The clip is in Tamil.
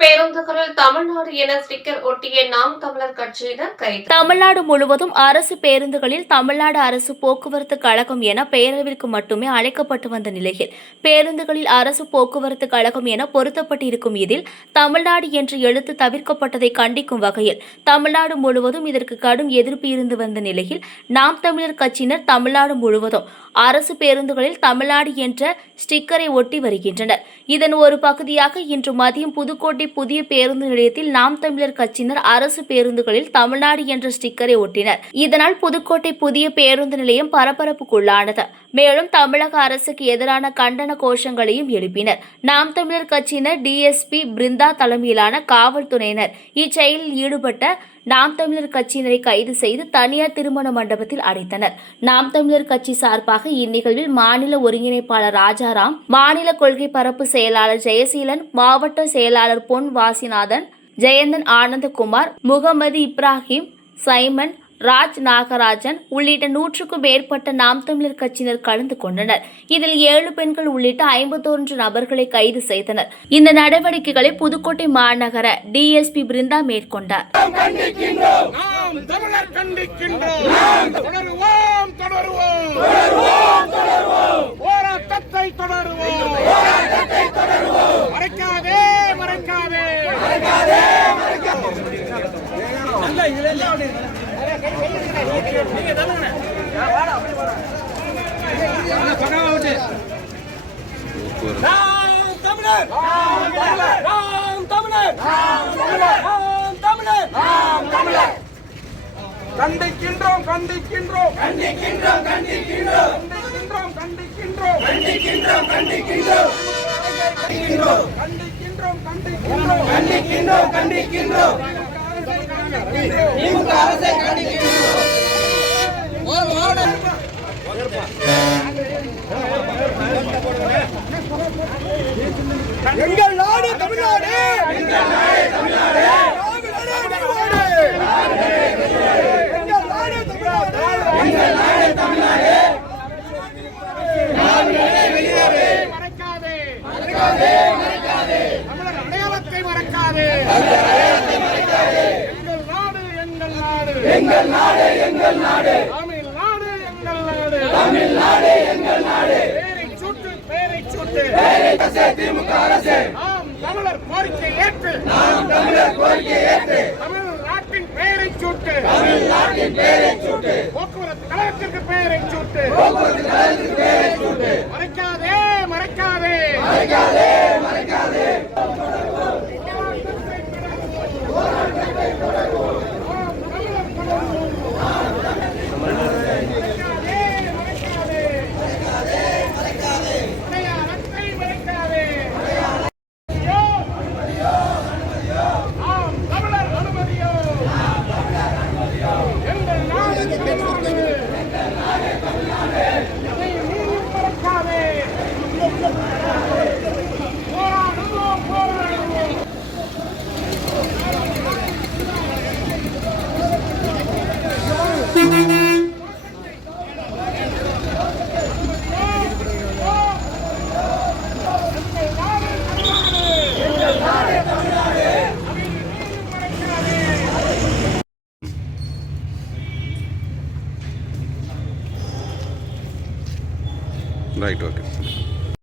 பேருந்துகளில் தமிழ்நாடு என ஸ்டிக்கர் ஒட்டிய நாம் தமிழர் கட்சியினர் கைது தமிழ்நாடு முழுவதும் அரசு பேருந்துகளில் தமிழ்நாடு அரசு போக்குவரத்து கழகம் என பெயரளவிற்கு மட்டுமே அழைக்கப்பட்டு வந்த நிலையில் பேருந்துகளில் அரசு போக்குவரத்து கழகம் என பொருத்தப்பட்டிருக்கும் இதில் தமிழ்நாடு என்று எழுத்து தவிர்க்கப்பட்டதை கண்டிக்கும் வகையில் தமிழ்நாடு முழுவதும் இதற்கு கடும் எதிர்ப்பு இருந்து வந்த நிலையில் நாம் தமிழர் கட்சியினர் தமிழ்நாடு முழுவதும் அரசு பேருந்துகளில் தமிழ்நாடு என்ற ஸ்டிக்கரை ஒட்டி வருகின்றனர். இதன் ஒரு பகுதியாக இன்று மதியம் புதுக்கோட்டை புதிய பேருந்து நிலையத்தில் நாம் தமிழர் கட்சியினர் அரசு பேருந்துகளில் தமிழ்நாடு என்ற ஸ்டிக்கரை ஒட்டினர். இதனால் புதுக்கோட்டை புதிய பேருந்து நிலையம் பரபரப்புக்குள்ளானது. மேலும் தமிழக அரசுக்கு எதிரான கண்டன கோஷங்களையும் எழுப்பினர். நாம் தமிழர் கட்சியினர் டிஎஸ்பி பிருந்தா தலைமையிலான காவல்துறையினர் இச்செயலில் ஈடுபட்ட நாம் தமிழர் கட்சியினரை கைது செய்து தனியார் திருமண மண்டபத்தில் அடைத்தனர். நாம் தமிழர் கட்சி சார்பாக இந்நிகழ்வில் மாநில ஒருங்கிணைப்பாளர் ராஜாராம் மாநில கொள்கை பரப்பு செயலாளர் ஜெயசீலன் மாவட்ட செயலாளர் பொன் வாசிநாதன் ஜெயந்தன் ஆனந்தகுமார் முகமது இப்ராஹிம் சைமன் ராஜ் நாகராஜன் உள்ளிட்ட நூற்றுக்கும் மேற்பட்ட நாம் தமிழர் கட்சியினர் கலந்து கொண்டனர். இதில் ஏழு பெண்கள் உள்ளிட்ட ஐம்பத்தொன்று நபர்களை கைது செய்தனர். இந்த நடவடிக்கைகளை புதுக்கோட்டை மாநகர டிஎஸ்பி பிருந்தா மேற்கொண்டார். போராட்டத்தை தொடருவோம். மறைக்காதே மறைக்காதே. நாம் தமிழர் கண்டிக்கின்றோம் கண்டிக்கின்றோம். கண்டிக்கின்றோம் கண்டிக்கின்றோம் கண்டிக்கின்றோம் கண்டிக்கின்றோம் கண்டிக்கின்றோம் கண்டிக்கின்றோம் கண்டிக்கின்றோம் கண்டிக்கின்றோம் கண்டிக்கின்றோம் கண்டிக்கின்றோம் திமுக அரசை கண்டிக்கின்றோம் எங்கள் நாடு தமிழ்நாடு! எங்கள் நாடு எங்கள் நாடு நாடு தமிழ்நாடு எங்கள் நாடு. பேரை சூட்டு பேரை சூட்டு. பேரை திமுக அரசு. நாம் தமிழர் கோரிக்கை ஏற்று. நாம் தமிழர் கோரிக்கை ஏற்று. தமிழ்நாட்டின் பெயரை சூட்டு. தமிழ்நாட்டின் பெயரை சூட்டு. போக்குவரத்து கழகத்திற்கு பெயரை சூட்டு. போக்குவரத்து கழகத்திற்கு பெயரை சூட்டு. மறைக்காதே மறைக்காதே மறைக்காதே. மறைக்காதே. Light okay